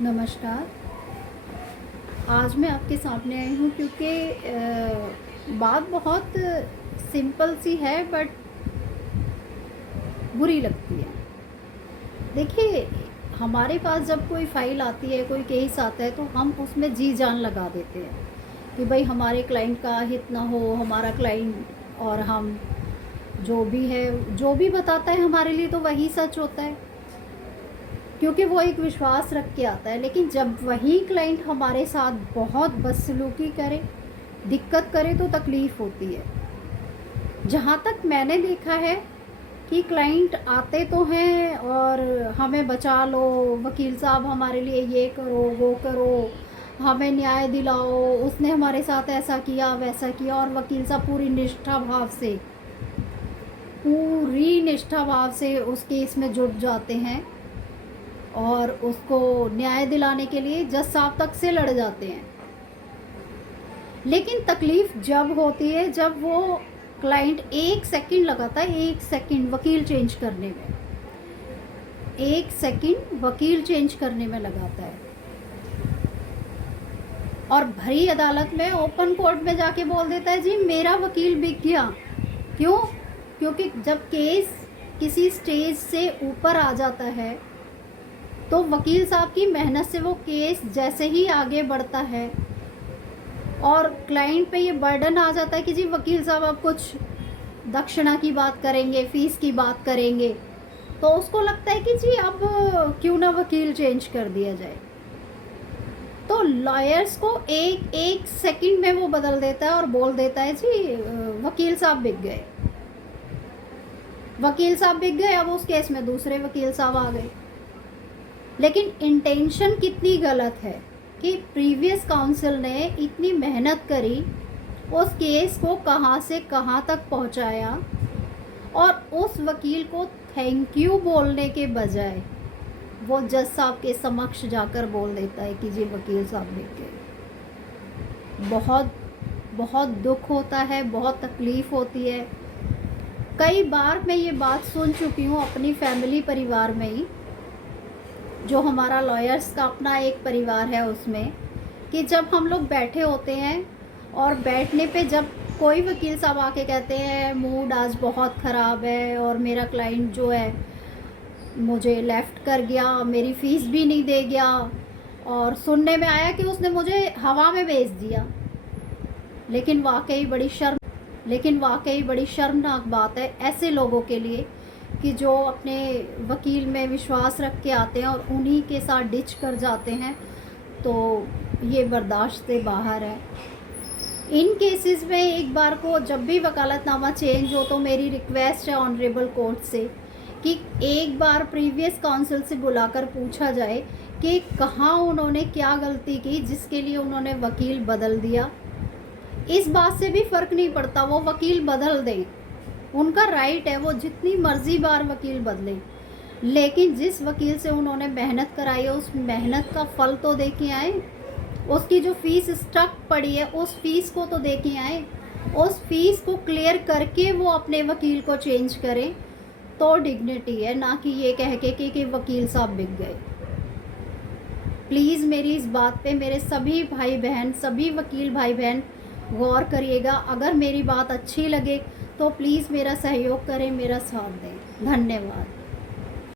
नमस्कार। आज मैं आपके सामने आई हूँ क्योंकि बात बहुत सिंपल सी है बट बुरी लगती है। देखिए, हमारे पास जब कोई फ़ाइल आती है, कोई केस आता है तो हम उसमें जी जान लगा देते हैं कि भाई हमारे क्लाइंट का हित ना हो, हमारा क्लाइंट और हम जो भी है, जो भी बताता है हमारे लिए तो वही सच होता है, क्योंकि वो एक विश्वास रख के आता है। लेकिन जब वही क्लाइंट हमारे साथ बहुत बदसलूकी करे, दिक्कत करे तो तकलीफ़ होती है। जहाँ तक मैंने देखा है कि क्लाइंट आते तो हैं और हमें बचा लो, वकील साहब हमारे लिए ये करो, वो करो, हमें न्याय दिलाओ, उसने हमारे साथ ऐसा किया, वैसा किया, और वकील साहब पूरी निष्ठा भाव से उस केस में जुट जाते हैं और उसको न्याय दिलाने के लिए जज साहब तक से लड़ जाते हैं। लेकिन तकलीफ़ जब होती है जब वो क्लाइंट 1 सेकंड लगाता है, 1 सेकंड वकील चेंज करने में, 1 सेकंड वकील चेंज करने में लगाता है और भरी अदालत में, ओपन कोर्ट में जाके बोल देता है जी मेरा वकील बिक गया। क्यों? क्योंकि जब केस किसी स्टेज से ऊपर आ जाता है तो वकील साहब की मेहनत से वो केस जैसे ही आगे बढ़ता है और क्लाइंट पे ये बर्डन आ जाता है कि जी वकील साहब अब कुछ दक्षिणा की बात करेंगे, फ़ीस की बात करेंगे, तो उसको लगता है कि जी अब क्यों ना वकील चेंज कर दिया जाए। तो लॉयर्स को एक एक सेकंड में वो बदल देता है और बोल देता है जी वकील साहब बिक गए, वकील साहब बिक गए, अब उस केस में दूसरे वकील साहब आ गए। लेकिन इंटेंशन कितनी गलत है कि प्रीवियस काउंसिल ने इतनी मेहनत करी, उस केस को कहाँ से कहाँ तक पहुँचाया और उस वकील को थैंक यू बोलने के बजाय वो जज साहब के समक्ष जाकर बोल देता है कि जी वकील साहब बिक गए। बहुत बहुत दुख होता है, बहुत तकलीफ़ होती है। कई बार मैं ये बात सुन चुकी हूँ अपनी फैमिली परिवार में ही, जो हमारा लॉयर्स का अपना एक परिवार है उसमें, कि जब हम लोग बैठे होते हैं और बैठने पे जब कोई वकील साहब आके कहते हैं मूड आज बहुत ख़राब है और मेरा क्लाइंट जो है मुझे लेफ़्ट कर गया, मेरी फ़ीस भी नहीं दे गया और सुनने में आया कि उसने मुझे हवा में बेच दिया। लेकिन वाकई बड़ी शर्मनाक बात है ऐसे लोगों के लिए कि जो अपने वकील में विश्वास रख के आते हैं और उन्हीं के साथ डिच कर जाते हैं, तो ये बर्दाश्त से बाहर है। इन केसेस में एक बार को जब भी वकालतनामा चेंज हो तो मेरी रिक्वेस्ट है ऑनरेबल कोर्ट से कि एक बार प्रीवियस काउंसिल से बुलाकर पूछा जाए कि कहाँ उन्होंने क्या गलती की जिसके लिए उन्होंने वकील बदल दिया। इस बात से भी फ़र्क नहीं पड़ता, वो वकील बदल दें, उनका राइट है, वो जितनी मर्जी बार वकील बदलें, लेकिन जिस वकील से उन्होंने मेहनत कराई है उस मेहनत का फल तो दे के आए। उसकी जो फ़ीस स्टक पड़ी है उस फ़ीस को तो दे के आए, उस फ़ीस को क्लियर करके वो अपने वकील को चेंज करें तो डिग्निटी है, ना कि ये कह के कि वकील साहब बिक गए। प्लीज़ मेरी इस बात पे मेरे सभी भाई बहन, सभी वकील भाई बहन गौर करिएगा। अगर मेरी बात अच्छी लगे तो प्लीज़ मेरा सहयोग करें, मेरा साथ दें। धन्यवाद।